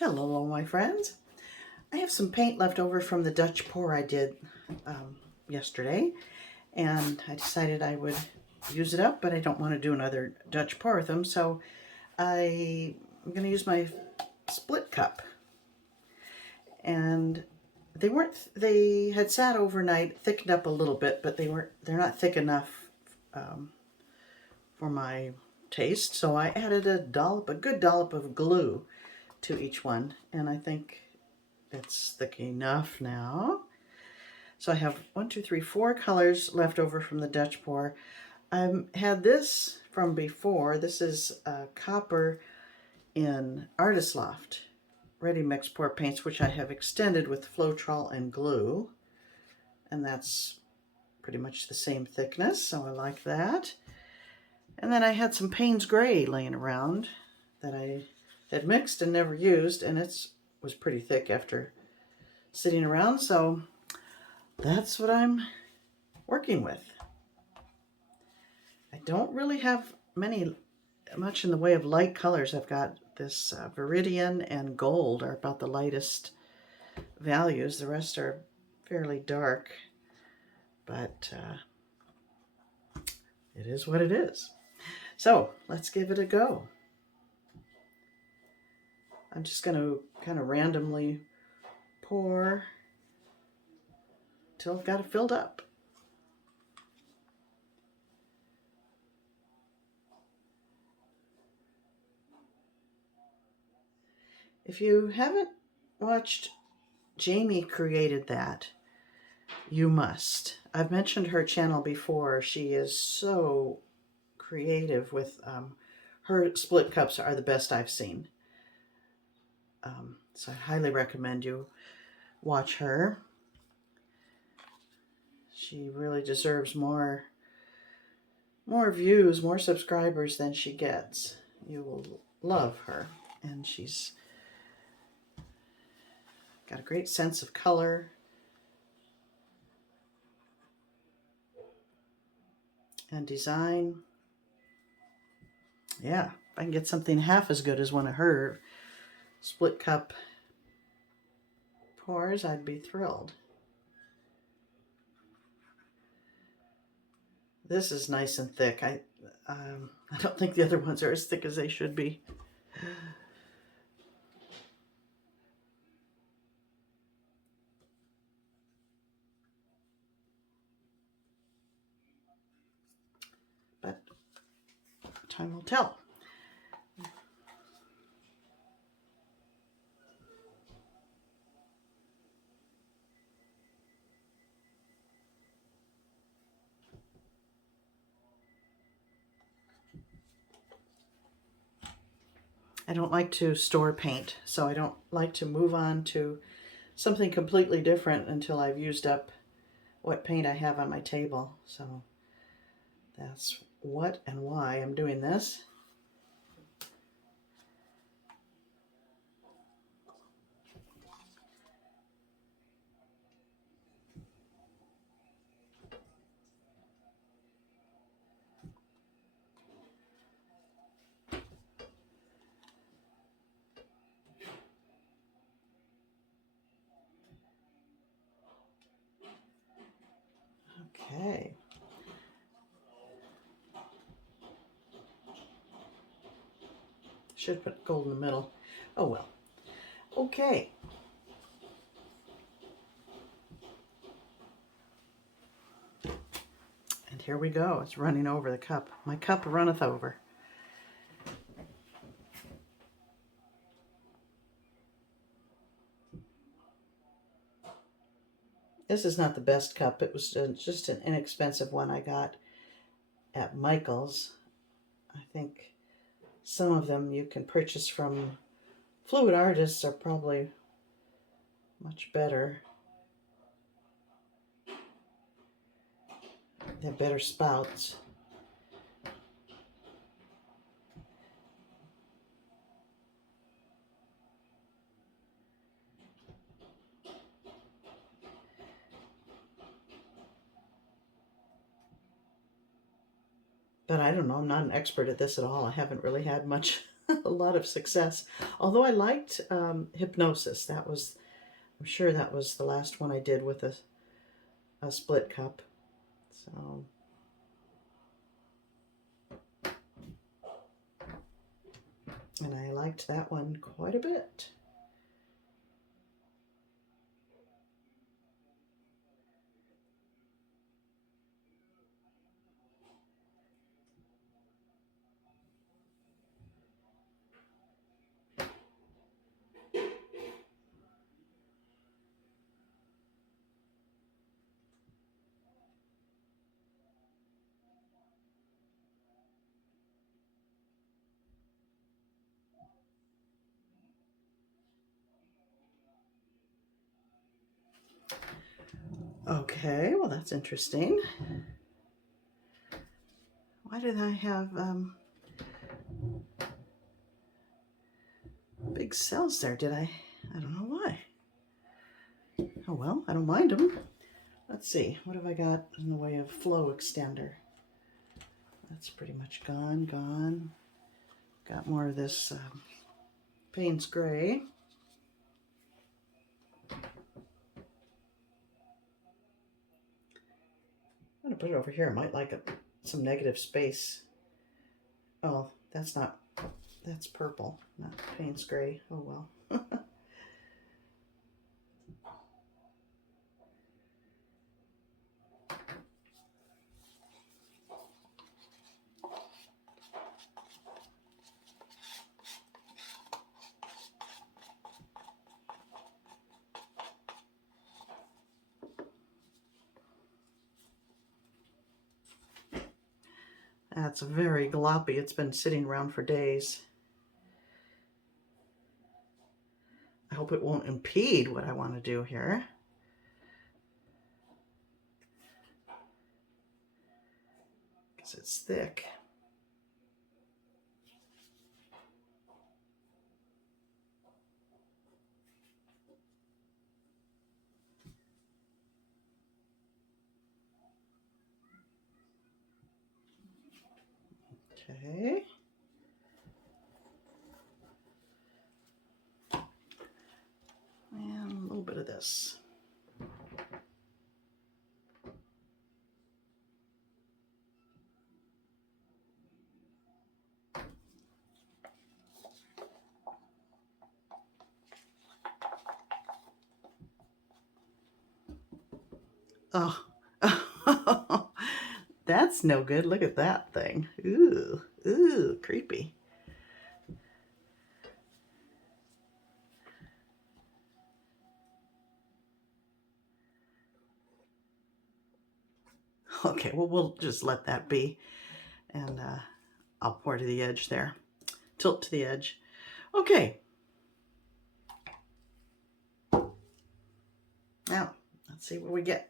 Hello, all my friends. I have some paint left over from the Dutch pour I did yesterday, and I decided I would use it up, but I don't want to do another Dutch pour with them, so I'm going to use my split cup. And they had sat overnight, thickened up a little bit, but they're not thick enough for my taste, so I added a good dollop of glue to each one, and I think it's thick enough now. So I have 4 colors left over from the Dutch pour. I had this from before. This is copper in Artist Loft ready mix pour paints, which I have extended with Floetrol and glue, and that's pretty much the same thickness, so I like that. And then I had some Payne's Gray laying around that I had mixed and never used, and it was pretty thick after sitting around, so that's what I'm working with. I don't really have much in the way of light colors. I've got this Viridian and gold are about the lightest values. The rest are fairly dark, but it is what it is. So let's give it a go. I'm just going to kind of randomly pour till I've got it filled up. If you haven't watched Jamie Created That, you must. I've mentioned her channel before. She is so creative with her split cups are the best I've seen. So I highly recommend you watch her. She really deserves more views, more subscribers than she gets. You will love her, and she's got a great sense of color and design. Yeah, if I can get something half as good as one of her split cup pours, I'd be thrilled. This is nice and thick. I don't think the other ones are as thick as they should be. But time will tell. I don't like to store paint, so I don't like to move on to something completely different until I've used up what paint I have on my table. So that's what and why I'm doing this. Okay. Should put gold in the middle. Oh well. Okay. And here we go. It's running over the cup. My cup runneth over. This is not the best cup. It was just an inexpensive one I got at Michael's. I think some of them you can purchase from Fluid Artists are probably much better. They have better spouts. But I don't know, I'm not an expert at this at all. I haven't really had much a lot of success. Although I liked Hypnosis. That was, I'm sure that was the last one I did with a split cup. So, and I liked that one quite a bit. Okay, well that's interesting. Why did I have big cells there? Did I don't know why. Oh well, I don't mind them. Let's see, what have I got in the way of flow extender? That's pretty much gone. Got more of this Payne's Gray. I'm gonna put it over here. I might like some negative space. Oh, that's purple, not Payne's Gray. Oh well. That's very gloppy. It's been sitting around for days. I hope it won't impede what I want to do here. Because it's thick. Okay. And a little bit of this. Oh, that's no good. Look at that thing. Ooh, creepy. Okay, well, we'll just let that be. And I'll pour to the edge there. Tilt to the edge. Okay. Now, let's see what we get.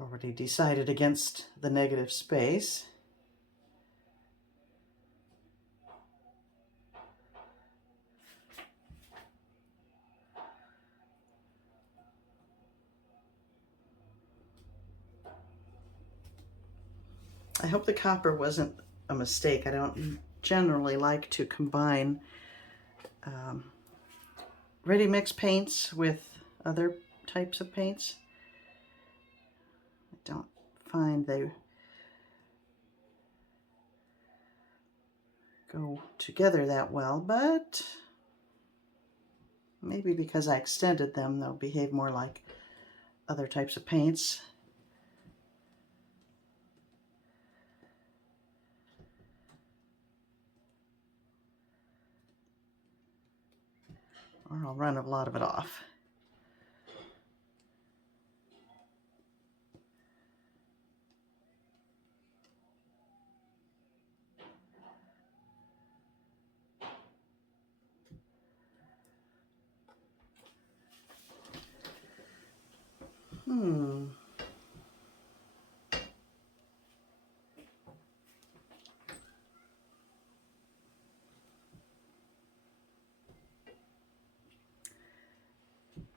Already decided against the negative space. I hope the copper wasn't a mistake. I don't generally like to combine ready-mix paints with other types of paints. I don't find they go together that well, but maybe because I extended them, they'll behave more like other types of paints. Or I'll run a lot of it off.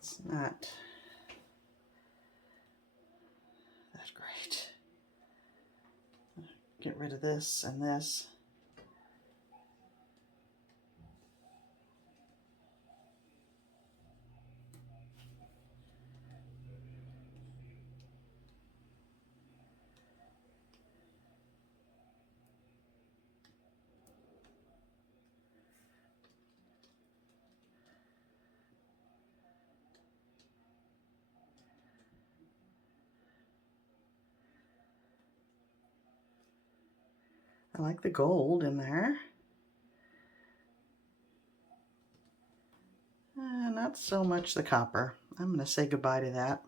It's not that great. Get rid of this and this. I like the gold in there. Not so much the copper. I'm going to say goodbye to that.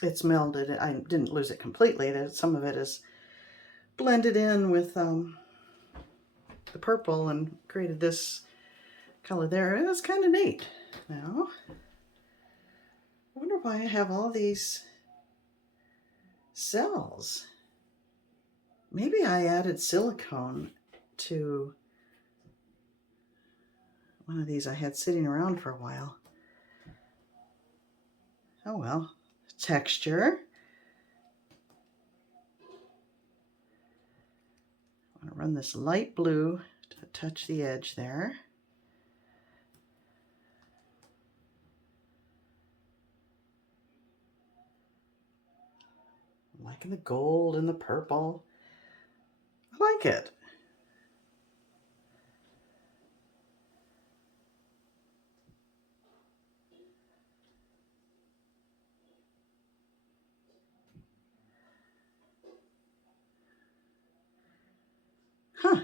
It's melded. I didn't lose it completely. Some of it is blended in with the purple and created this color there. And it's kind of neat. Now, I wonder why I have all these cells. Maybe I added silicone to one of these I had sitting around for a while. Oh well. Texture. I want to run this light blue to touch the edge there. I'm liking the gold and the purple. I like it. Huh.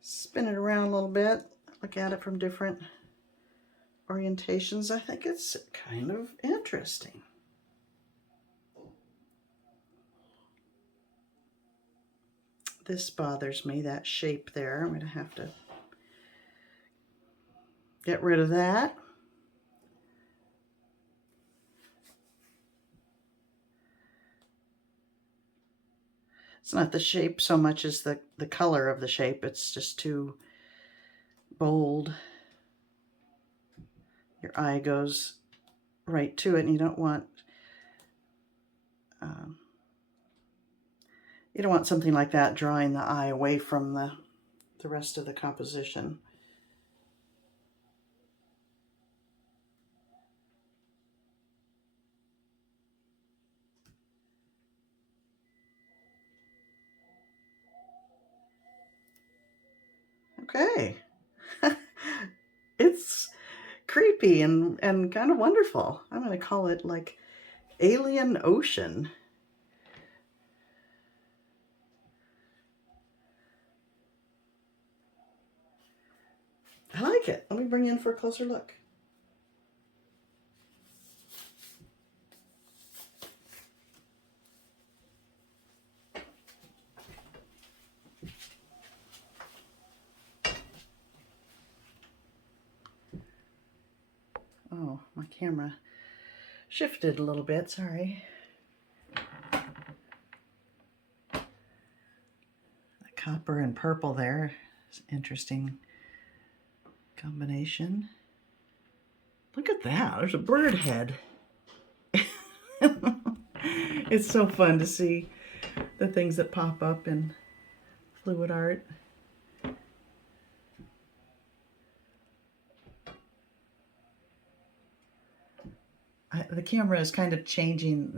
Spin it around a little bit. Look at it from different orientations. I think it's kind of interesting. This bothers me, that shape there. I'm going to have to get rid of that. It's not the shape so much as the color of the shape. It's just too bold. Your eye goes right to it, and you don't want something like that drawing the eye away from the rest of the composition. Okay. It's creepy and kind of wonderful. I'm going to call it like Alien Ocean. I like it. Let me bring you in for a closer look. Oh, my camera shifted a little bit, sorry. The copper and purple there is interesting combination. Look at that, there's a bird head. It's so fun to see the things that pop up in fluid art. The camera is kind of changing.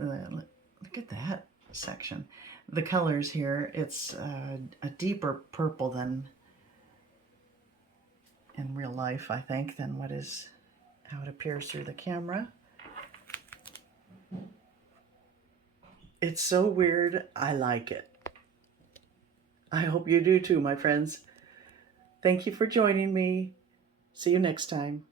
Look at that section. The colors here, it's a deeper purple than in real life, I think, than how it appears through the camera. It's so weird. I like it. I hope you do too, my friends. Thank you for joining me. See you next time.